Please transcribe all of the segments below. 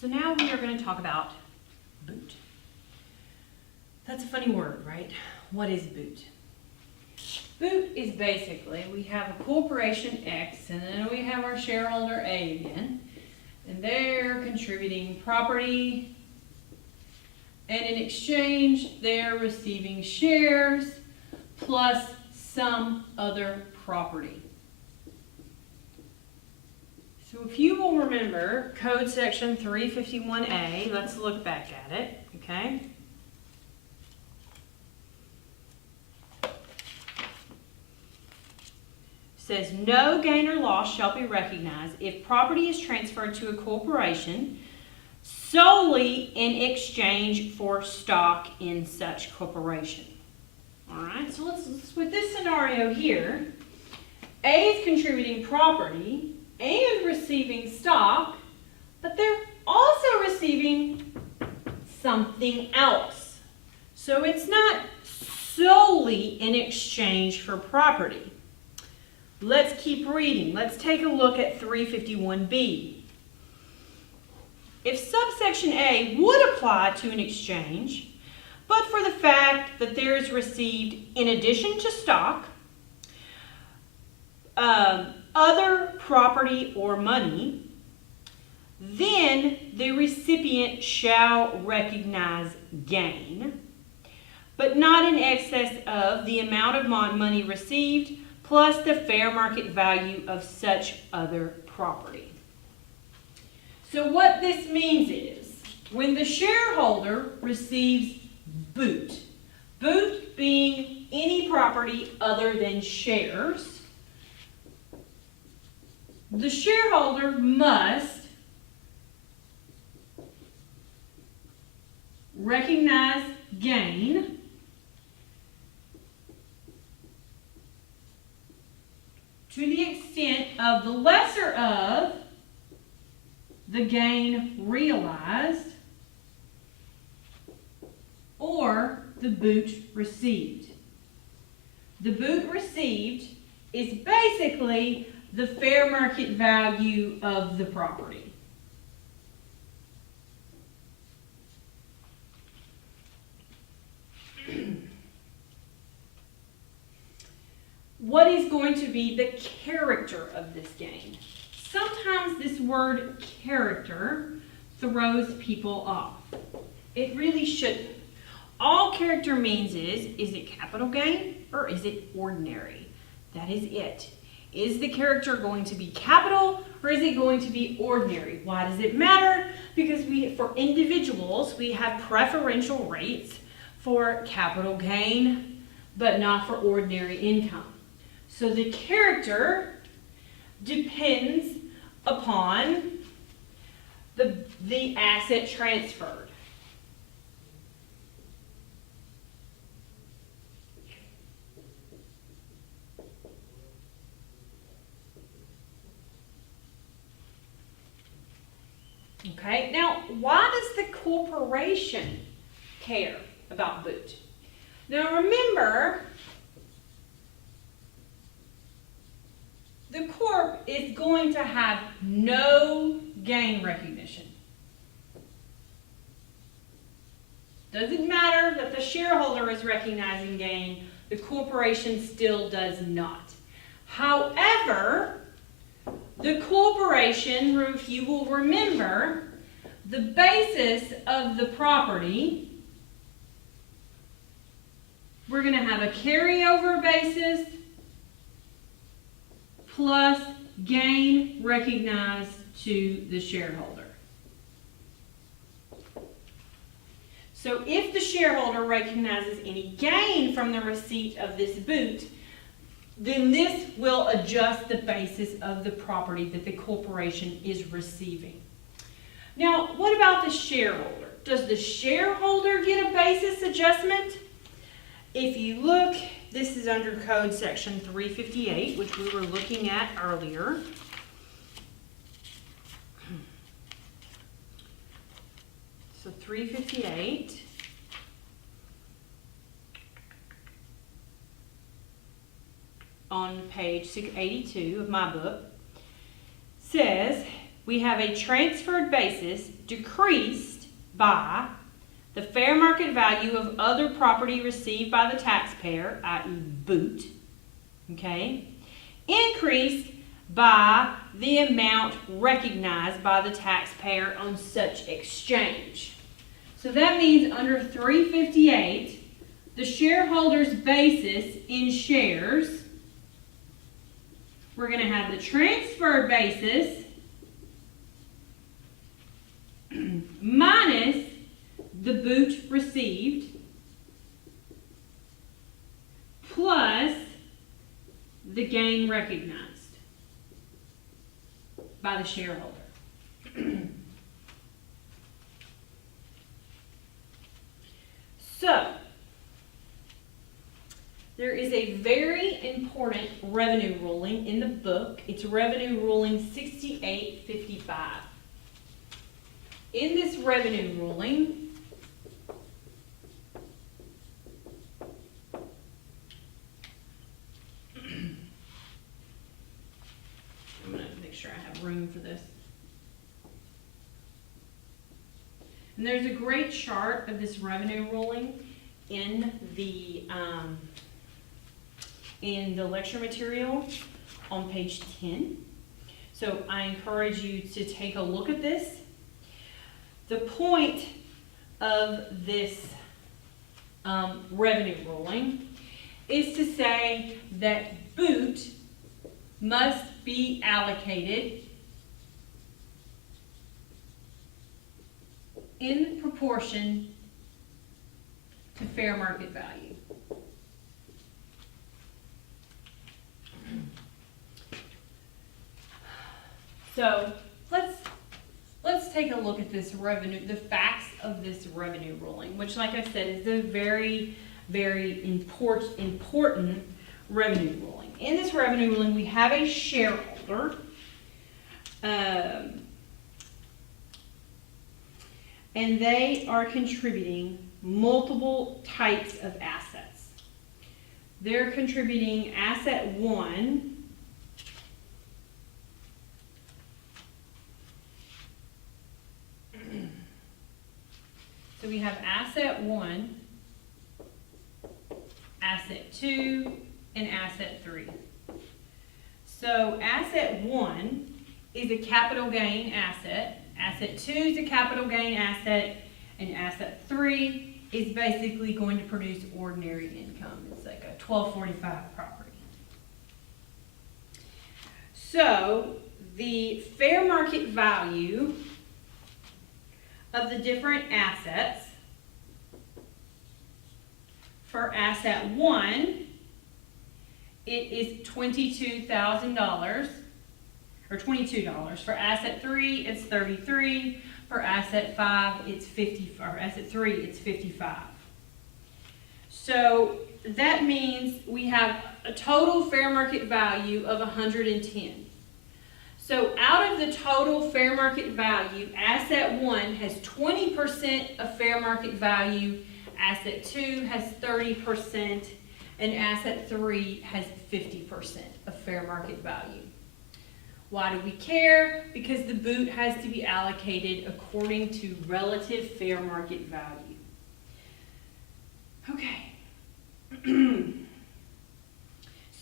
So now we are going to talk about boot. That's a funny word, right? What is boot? Boot is basically, we have a corporation X, and then we have our shareholder A again, and they're contributing property, and in exchange, they're receiving shares plus some other property. So if you will remember Code Section 351A, let's look back at it, okay? Says no gain or loss shall be recognized if property is transferred to a corporation solely in exchange for stock in such corporation. All right, so let's with this scenario here, A is contributing property and receiving stock, but they're also receiving something else. So it's not solely in exchange for property. Let's keep reading. Let's take a look at 351B. If subsection A would apply to an exchange, but for the fact that there is received in addition to stock, other property or money, then the recipient shall recognize gain, but not in excess of the amount of money received plus the fair market value of such other property. So what this means is, when the shareholder receives boot, boot being any property other than shares, the shareholder must recognize gain to the extent of the lesser of the gain realized or the boot received. The boot received is basically the fair market value of the property. What is going to be the character of this gain? Sometimes this word character throws people off. It really shouldn't. All character means is it capital gain or is it ordinary? That is it. Is the character going to be capital or is it going to be ordinary? Why does it matter? Because for individuals, we have preferential rates for capital gain, but not for ordinary income. So the character depends upon the asset transferred. Okay, now why does the corporation care about boot? Now remember, the corp is going to have no gain recognition. Doesn't matter that the shareholder is recognizing gain, the corporation still does not. However, the corporation, if you will remember, the basis of the property, we're going to have a carryover basis plus gain recognized to the shareholder. So if the shareholder recognizes any gain from the receipt of this boot, then this will adjust the basis of the property that the corporation is receiving. Now, what about the shareholder? Does the shareholder get a basis adjustment? If you look, this is under Code Section 358, which we were looking at earlier. So 358. On page 682 of my book, says we have a transferred basis decreased by the fair market value of other property received by the taxpayer, i.e. boot, okay, increased by the amount recognized by the taxpayer on such exchange. So that means under 358, the shareholder's basis in shares, we're going to have the transfer basis minus the boot received plus the gain recognized by the shareholder. So, there is a very important revenue ruling in the book. It's Revenue Ruling 6855. In this revenue ruling, I'm going to make sure I have room for this. And there's a great chart of this revenue ruling in the lecture material on page 10. So I encourage you to take a look at this. The point of this revenue ruling is to say that boot must be allocated in proportion to fair market value. So let's take a look at this revenue, the facts of this revenue ruling, which, like I said, is a very, very important revenue ruling. In this revenue ruling, we have a shareholder, and they are contributing multiple types of assets. They're contributing asset 1, so we have asset 1, asset 2, and asset 3. So asset 1 is a capital gain asset, asset 2 is a capital gain asset, and asset 3 is basically going to produce ordinary income. It's like a 1245 property. So the fair market value of the different assets for asset 1, it is $22,000 or $22. For asset 3, it's $33. For asset 5, it's 50. For asset 3, it's 55. So that means we have a total fair market value of 110. So out of the total fair market value, asset 1 has 20% of fair market value, asset 2 has 30%, and asset 3 has 50% of fair market value. Why do we care? Because the boot has to be allocated according to relative fair market value. Okay.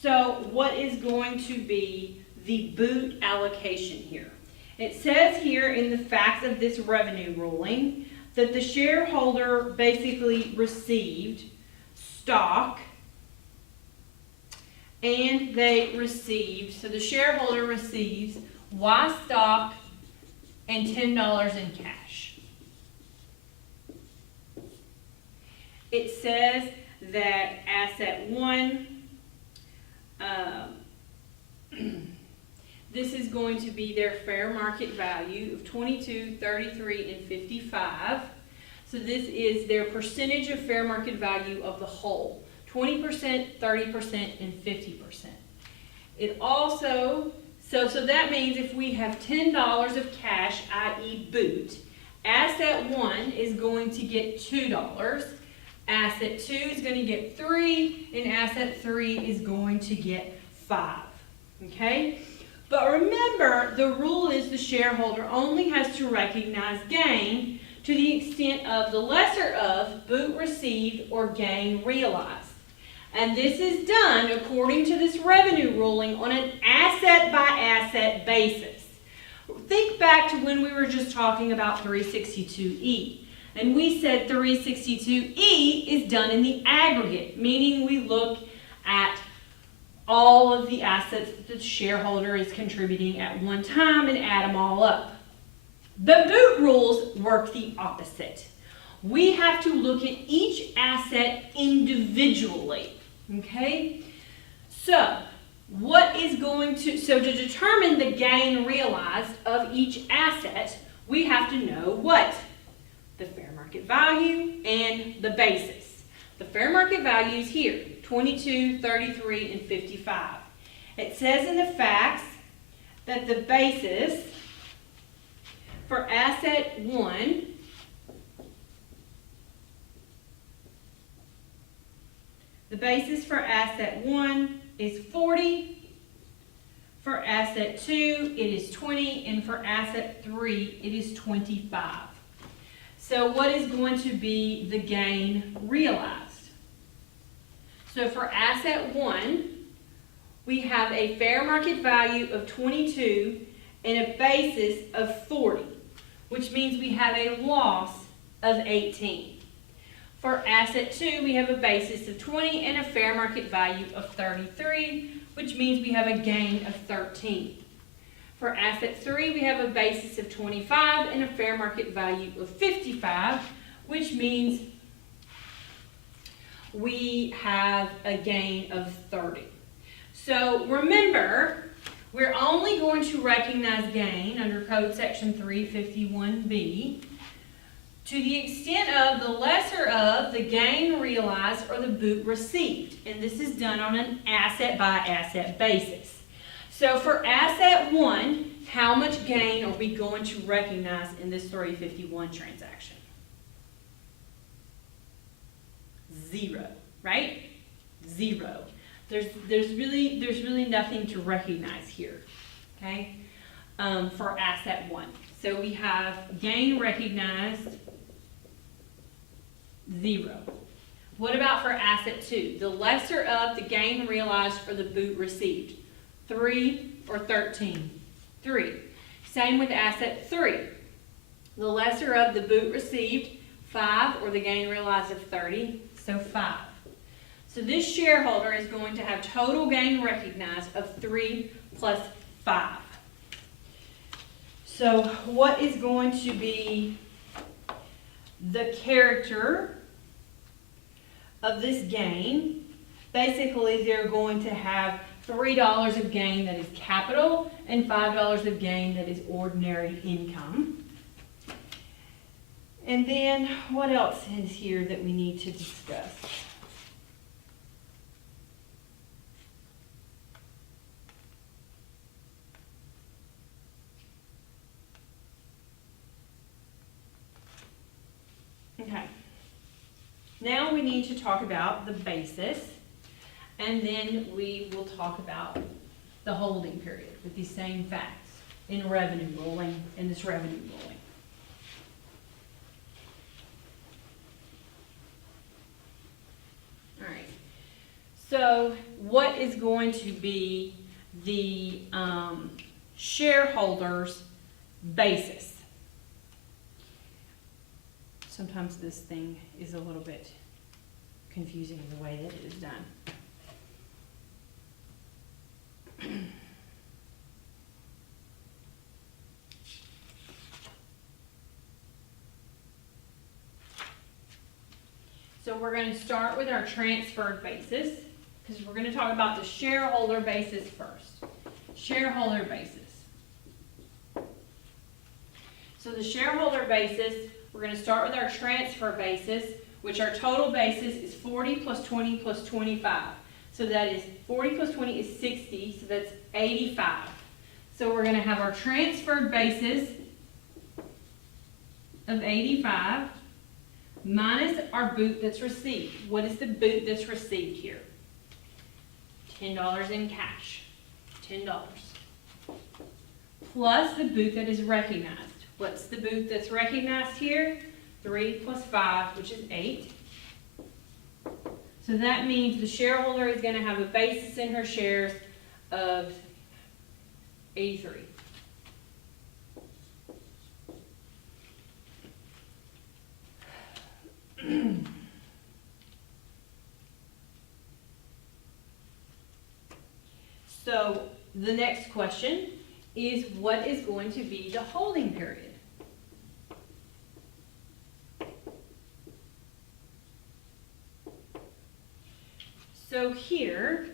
So what is going to be the boot allocation here? It says here in the facts of this revenue ruling that the shareholder basically received stock, and they received, so the shareholder receives Y stock and $10 in cash. It says that asset 1, this is going to be their fair market value of 22, 33, and 55. So this is their percentage of fair market value of the whole. 20%, 30%, and 50%. It also, so that means if we have $10 of cash, i.e. boot, asset 1 is going to get $2, asset 2 is going to get 3, and asset 3 is going to get 5. Okay? But remember the rule is the shareholder only has to recognize gain to the extent of the lesser of boot received or gain realized. And this is done according to this revenue ruling on an asset by asset basis. Think back to when we were just talking about 362E. And we said 362E is done in the aggregate, meaning we look at all of the assets that the shareholder is contributing at one time and add them all up. The boot rules work the opposite. We have to look at each asset individually, okay? So to determine the gain realized of each asset, we have to know what? The fair market value and the basis. The fair market value is here, 22, 33, and 55. It says in the facts that the basis for asset 1 is 40, for asset 2 it is 20, and for asset 3 it is 25. So what is going to be the gain realized? So for asset 1, we have a fair market value of 22 and a basis of 40, which means we have a loss of 18. For asset 2, we have a basis of 20 and a fair market value of 33, which means we have a gain of 13. For asset 3, we have a basis of 25 and a fair market value of 55, which means we have a gain of 30. So remember, we're only going to recognize gain under Code Section 351B to the extent of the lesser of the gain realized or the boot received. And this is done on an asset by asset basis. So for asset 1, how much gain are we going to recognize in this 351 transaction? 0, right? 0. There's really nothing to recognize here, okay? For asset 1. So we have gain recognized, 0. What about for asset 2? The lesser of the gain realized or the boot received. 3 or 13? 3. Same with asset 3. The lesser of the boot received, 5, or the gain realized of 30, so 5. So this shareholder is going to have total gain recognized of 3 plus 5. So what is going to be the character of this gain? Basically, they're going to have $3 of gain that is capital and $5 of gain that is ordinary income. And then what else is here that we need to discuss? Okay. Now we need to talk about the basis. And then we will talk about the holding period with these same facts in revenue ruling, in this revenue ruling. All right. So what is going to be the shareholders' basis? Sometimes this thing is a little bit confusing the way that it is done. So we're going to start with our transferred basis, because we're going to talk about the shareholder basis first. Shareholder basis. So the shareholder basis, we're going to start with our transfer basis, which our total basis is 40 plus 20 plus 25. So that is 40 plus 20 is 60, so that's 85. So we're going to have our transferred basis of 85 minus our boot that's received. What is the boot that's received here? $10 in cash. $10. plus the boot that is recognized. What's the boot that's recognized here? 3 plus 5, which is 8. So that means the shareholder is going to have a basis in her shares of 83. So the next question is, what is going to be the holding period? So here,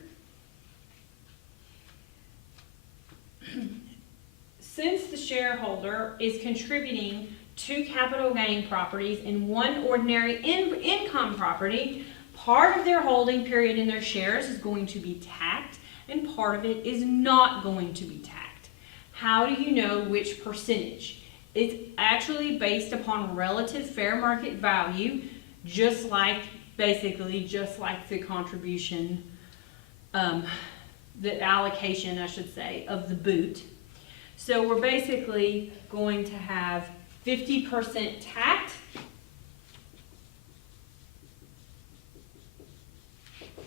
since the shareholder is contributing 2 capital gain properties and 1 ordinary income property, part of their holding period in their shares is going to be taxed and part of it is not going to be taxed. How do you know which percentage? It's actually based upon relative fair market value, just like the contribution, the allocation, I should say, of the boot. So we're basically going to have 50% taxed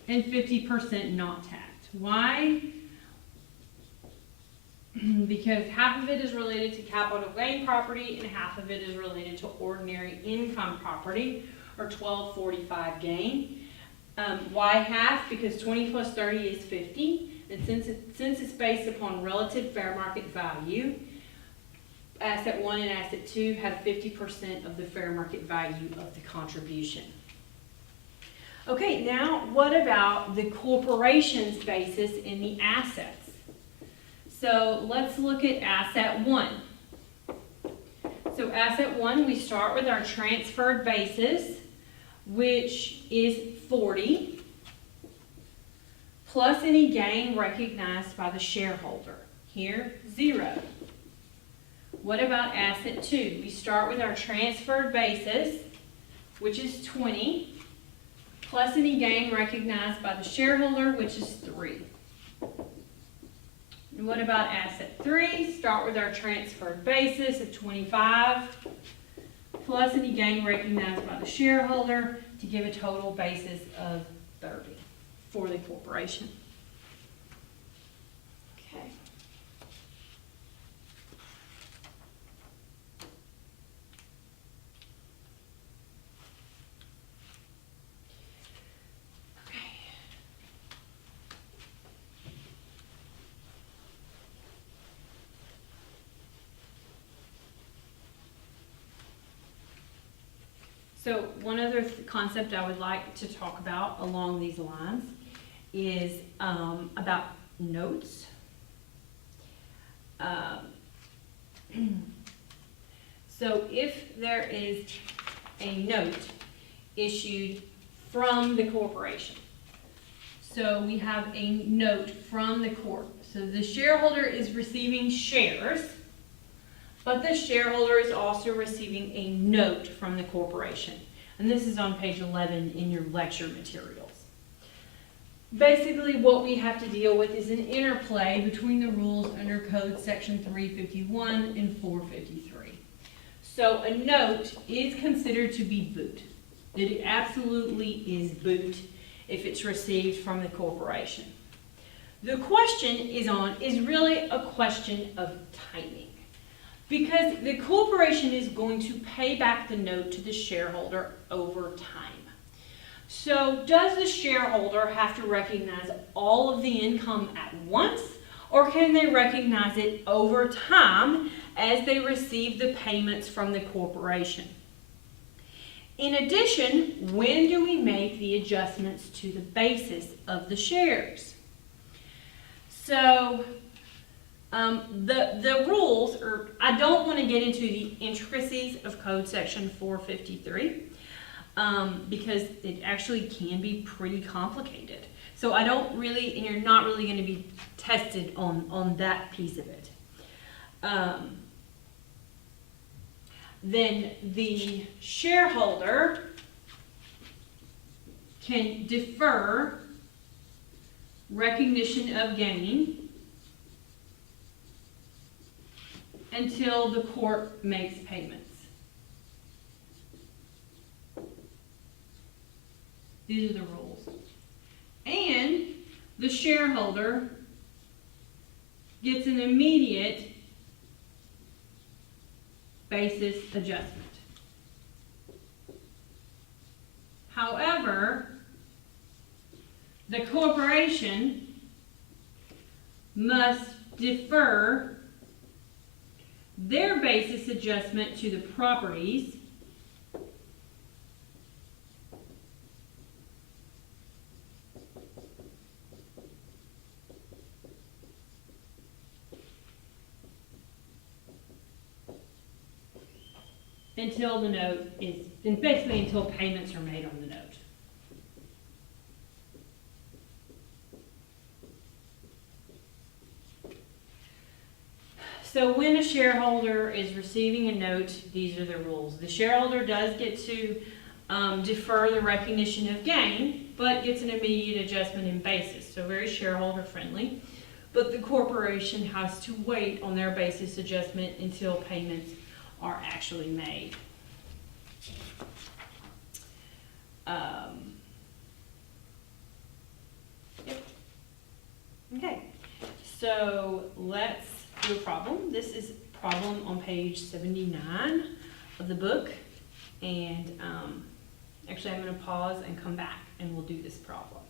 and 50% not taxed. Why? Because half of it is related to capital gain property and half of it is related to ordinary income property, or 1245 gain. Why half? Because 20 plus 30 is 50, and since it's based upon relative fair market value, asset 1 and asset 2 have 50% of the fair market value of the contribution. Okay, now what about the corporation's basis in the assets? So let's look at asset 1. So asset 1, we start with our transferred basis, which is 40, plus any gain recognized by the shareholder. Here, 0. What about asset 2? We start with our transferred basis, which is 20, plus any gain recognized by the shareholder, which is 3. And what about asset 3? Start with our transferred basis of 25, plus any gain recognized by the shareholder, to give a total basis of 30 for the corporation. Okay. So one other concept I would like to talk about along these lines is about notes. So if there is a note issued from the corporation, so we have a note from the corp. So the shareholder is receiving shares, but the shareholder is also receiving a note from the corporation. And this is on page 11 in your lecture materials. Basically, what we have to deal with is an interplay between the rules under Code Section 351 and 453. So a note is considered to be boot. It absolutely is boot if it's received from the corporation. The question is really a question of timing. Because the corporation is going to pay back the note to the shareholder over time. So does the shareholder have to recognize all of the income at once, or can they recognize it over time as they receive the payments from the corporation? In addition, when do we make the adjustments to the basis of the shares? So the rules, or I don't want to get into the intricacies of Code Section 453 because it actually can be pretty complicated. So I don't really, and you're not really going to be tested on that piece of it. Then the shareholder can defer recognition of gain until the court makes payments. These are the rules. And the shareholder gets an immediate basis adjustment. However, the corporation must defer their basis adjustment to the properties until the note is, and basically until payments are made on the note. So when a shareholder is receiving a note, these are the rules. The shareholder does get to defer the recognition of gain, but gets an immediate adjustment in basis, so very shareholder friendly. But the corporation has to wait on their basis adjustment until payments are actually made. Yep. Okay, so let's do a problem. This is problem on page 79 of the book, and actually I'm going to pause and come back and we'll do this problem.